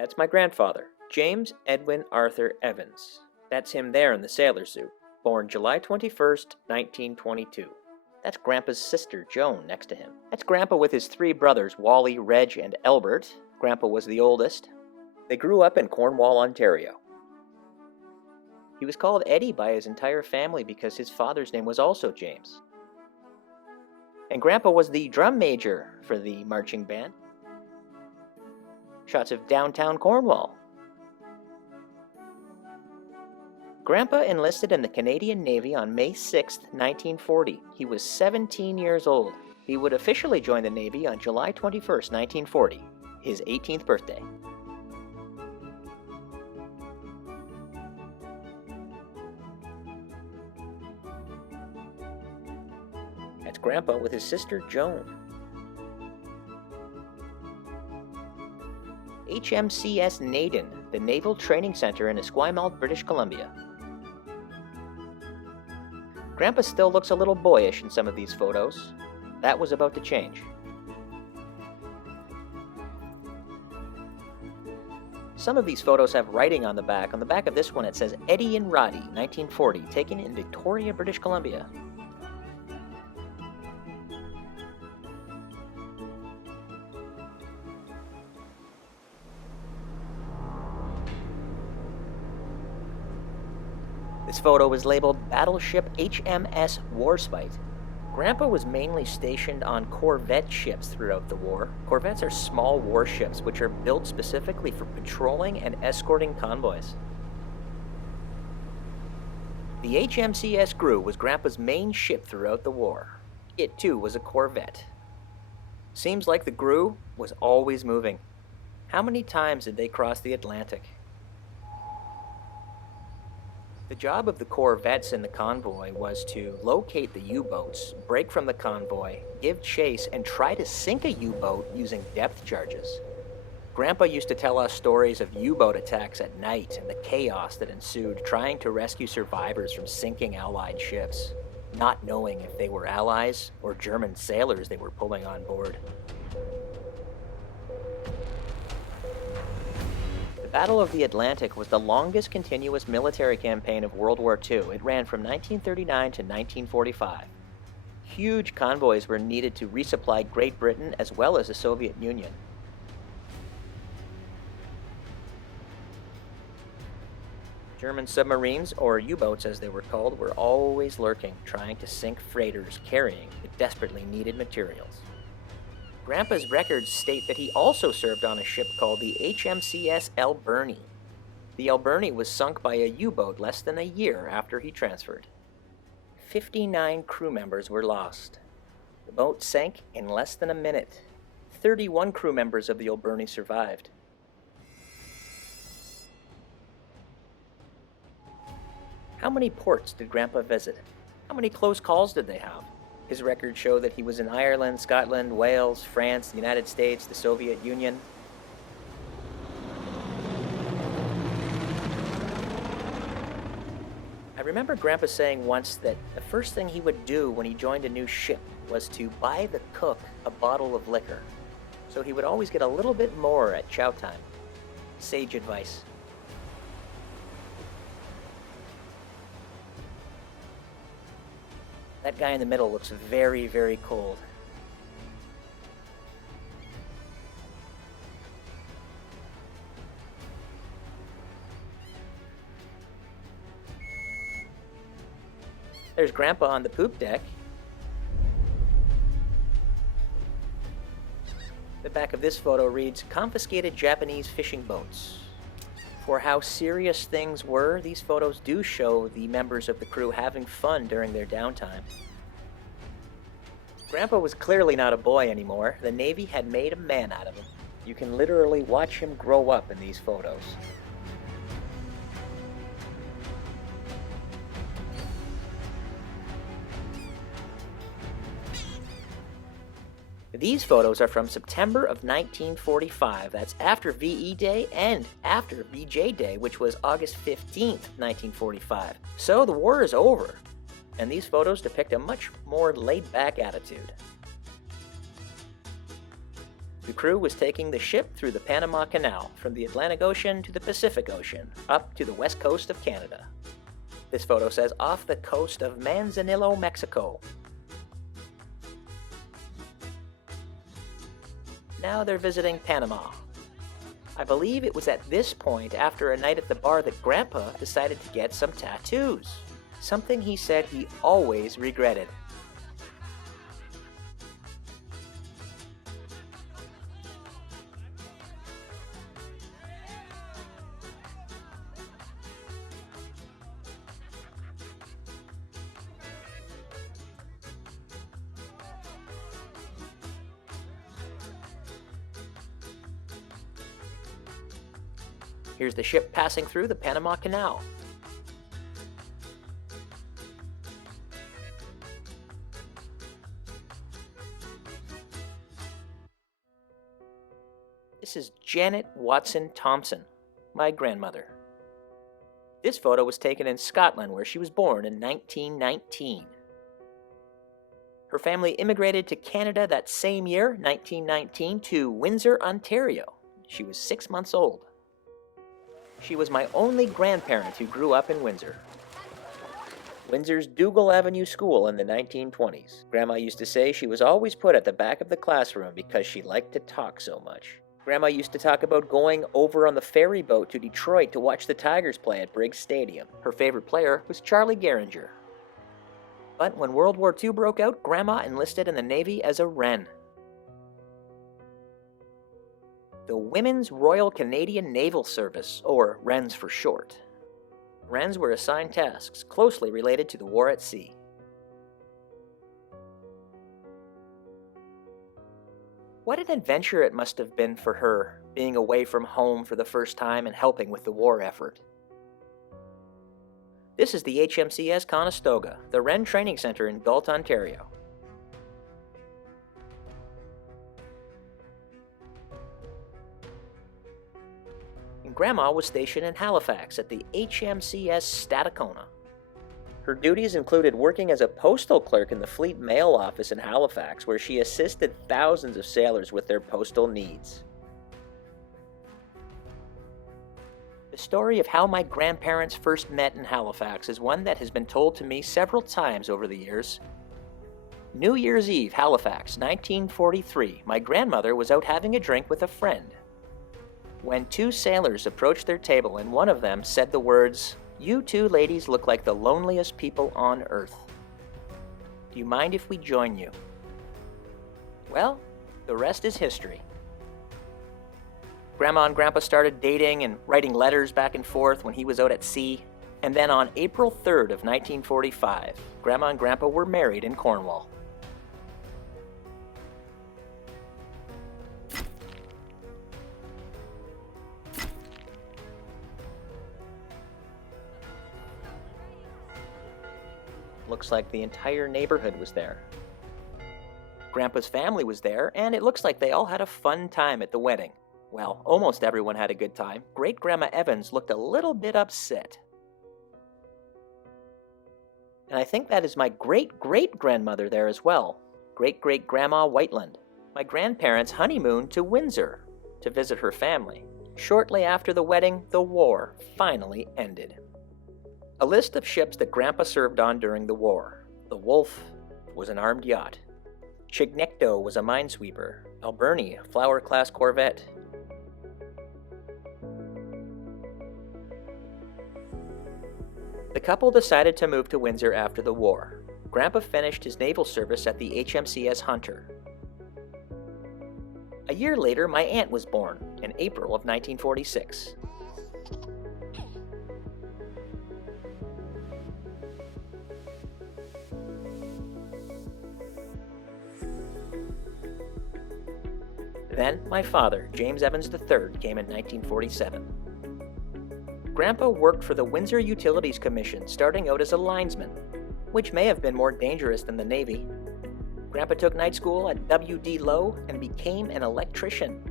That's my grandfather, James Edwin Arthur Evans. That's him there in the sailor suit, born July 21st, 1922. That's Grandpa's sister, Joan, next to him. That's Grandpa with his three brothers, Wally, Reg, and Albert. Grandpa was the oldest. They grew up in Cornwall, Ontario. He was called Eddie by his entire family because his father's name was also James. And Grandpa was the drum major for the marching band. Shots of downtown Cornwall. Grandpa enlisted in the Canadian Navy on May 6, 1940. He was 17 years old. He would officially join the Navy on July 21, 1940, his 18th birthday. That's Grandpa with his sister Joan. HMCS Naden, the Naval Training Center in Esquimalt, British Columbia. Grandpa still looks a little boyish in some of these photos. That was about to change. Some of these photos have writing on the back. On the back of this one it says Eddie and Roddy, 1940, taken in Victoria, British Columbia. This photo was labeled Battleship HMS Warspite. Grandpa was mainly stationed on corvette ships throughout the war. Corvettes are small warships which are built specifically for patrolling and escorting convoys. The HMCS Gru was Grandpa's main ship throughout the war. It too was a corvette. Seems like the Gru was always moving. How many times did they cross the Atlantic? The job of the corvettes in the convoy was to locate the U-boats, break from the convoy, give chase, and try to sink a U-boat using depth charges. Grandpa used to tell us stories of U-boat attacks at night and the chaos that ensued trying to rescue survivors from sinking Allied ships, not knowing if they were Allies or German sailors they were pulling on board. The Battle of the Atlantic was the longest continuous military campaign of World War II. It ran from 1939 to 1945. Huge convoys were needed to resupply Great Britain as well as the Soviet Union. German submarines, or U-boats as they were called, were always lurking, trying to sink freighters carrying the desperately needed materials. Grandpa's records state that he also served on a ship called the HMCS Alberni. The Alberni was sunk by a U-boat less than a year after he transferred. 59 crew members were lost. The boat sank in less than a minute. 31 crew members of the Alberni survived. How many ports did Grandpa visit? How many close calls did they have? His records show that he was in Ireland, Scotland, Wales, France, the United States, the Soviet Union. I remember Grandpa saying once that the first thing he would do when he joined a new ship was to buy the cook a bottle of liquor. So he would always get a little bit more at chow time. Sage advice. That guy in the middle looks very, very cold. There's Grandpa on the poop deck. The back of this photo reads, "Confiscated Japanese fishing boats." For how serious things were, these photos do show the members of the crew having fun during their downtime. Grandpa was clearly not a boy anymore. The Navy had made a man out of him. You can literally watch him grow up in these photos. These photos are from September of 1945. That's after VE Day and after VJ Day, which was August 15th, 1945. So the war is over, and these photos depict a much more laid-back attitude. The crew was taking the ship through the Panama Canal from the Atlantic Ocean to the Pacific Ocean, up to the west coast of Canada. This photo says off the coast of Manzanillo, Mexico. Now they're visiting Panama. I believe it was at this point after a night at the bar that Grandpa decided to get some tattoos, something he said he always regretted. Here's the ship passing through the Panama Canal. This is Janet Watson Thompson, my grandmother. This photo was taken in Scotland, where she was born in 1919. Her family immigrated to Canada that same year, 1919, to Windsor, Ontario. She was 6 months old. She was my only grandparent who grew up in Windsor. Windsor's Dougal Avenue School in the 1920s. Grandma used to say she was always put at the back of the classroom because she liked to talk so much. Grandma used to talk about going over on the ferry boat to Detroit to watch the Tigers play at Briggs Stadium. Her favorite player was Charlie Gehringer. But when World War II broke out, Grandma enlisted in the Navy as a Wren. The Women's Royal Canadian Naval Service, or Wrens for short. Wrens were assigned tasks closely related to the war at sea. What an adventure it must have been for her, being away from home for the first time and helping with the war effort. This is the HMCS Conestoga, the Wren Training Center in Galt, Ontario. Grandma was stationed in Halifax at the HMCS Stadacona. Her duties included working as a postal clerk in the Fleet Mail Office in Halifax, where she assisted thousands of sailors with their postal needs. The story of how my grandparents first met in Halifax is one that has been told to me several times over the years. New Year's Eve, Halifax, 1943, my grandmother was out having a drink with a friend when two sailors approached their table and one of them said the words, "You two ladies look like the loneliest people on earth. Do you mind if we join you?" Well, the rest is history. Grandma and Grandpa started dating and writing letters back and forth when he was out at sea. And then on April 3rd of 1945, Grandma and Grandpa were married in Cornwall. Looks like the entire neighborhood was there. Grandpa's family was there, and it looks like they all had a fun time at the wedding. Well, almost everyone had a good time. Great-Grandma Evans looked a little bit upset. And I think that is my great-great-grandmother there as well, Great-Great-Grandma Whiteland. My grandparents honeymooned to Windsor to visit her family. Shortly after the wedding, the war finally ended. A list of ships that Grandpa served on during the war. The Wolf was an armed yacht. Chignecto was a minesweeper. Alberni, a Flower-class corvette. The couple decided to move to Windsor after the war. Grandpa finished his naval service at the HMCS Hunter. A year later, my aunt was born, in April of 1946. Then, my father, James Evans III, came in 1947. Grandpa worked for the Windsor Utilities Commission, starting out as a linesman, which may have been more dangerous than the Navy. Grandpa took night school at W.D. Lowe and became an electrician.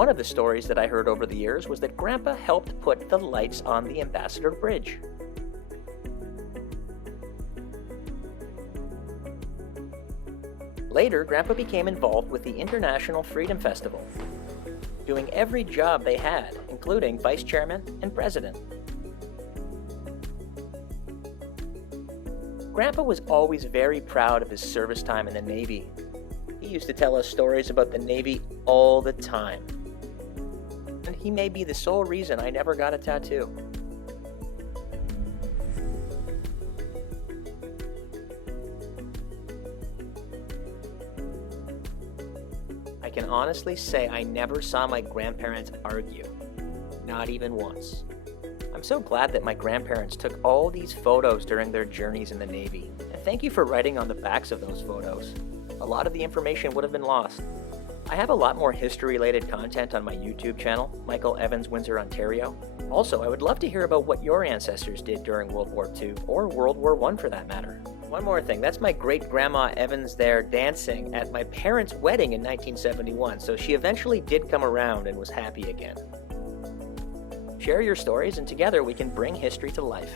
One of the stories that I heard over the years was that Grandpa helped put the lights on the Ambassador Bridge. Later, Grandpa became involved with the International Freedom Festival, doing every job they had, including vice chairman and president. Grandpa was always very proud of his service time in the Navy. He used to tell us stories about the Navy all the time. And he may be the sole reason I never got a tattoo. I can honestly say I never saw my grandparents argue. Not even once. I'm so glad that my grandparents took all these photos during their journeys in the Navy. And thank you for writing on the backs of those photos. A lot of the information would have been lost. I have a lot more history-related content on my YouTube channel, Michael Evans, Windsor, Ontario. Also, I would love to hear about what your ancestors did during World War II, or World War I for that matter. One more thing, that's my great-grandma Evans there dancing at my parents' wedding in 1971, so she eventually did come around and was happy again. Share your stories, and together we can bring history to life.